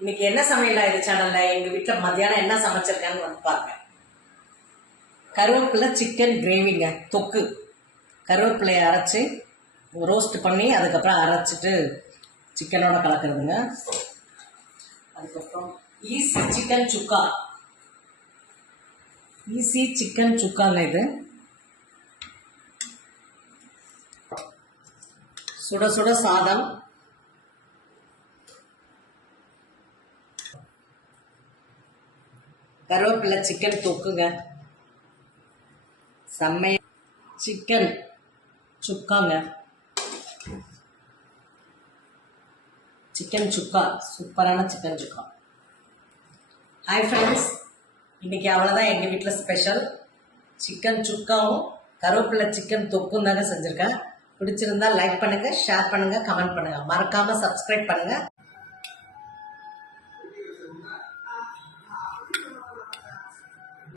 இன்னைக்கு என்ன சமையலா இது சேனல்ல எங்க வீட்டுல மத்தியானம் என்ன சமைச்சிருக்கான்னு வந்து பாருங்க. கருவேப்பிலை சிக்கன் கிரேவிங்க, தொக்கு. கருவேப்பிலையை அரைச்சி ரோஸ்ட் பண்ணி அதுக்கப்புறம் அரைச்சிட்டு சிக்கனோட கலக்கிறதுங்க. அதுக்கப்புறம் ஈஸி சிக்கன் சுக்கா. ஈஸி சிக்கன் சுக்காங்க இது. சுட சுட சாதம், கருவேப்பிலை சிக்கன் தொக்குங்க, செம்மைய சிக்கன் சுக்காங்க, சிக்கன் சுக்கா, சூப்பரான சிக்கன் சுக்கா. ஹாய் ஃப்ரெண்ட்ஸ், இன்னைக்கு அவ்வளோதான் எங்கள் வீட்டில் ஸ்பெஷல். சிக்கன் சுக்காவும் கருவேப்பிலை சிக்கன் தொக்கும் தாங்க செஞ்சுருக்கேன். பிடிச்சிருந்தா லைக் பண்ணுங்கள், ஷேர் பண்ணுங்கள், கமெண்ட் பண்ணுங்கள். மறக்காமல் சப்ஸ்கிரைப் பண்ணுங்கள்.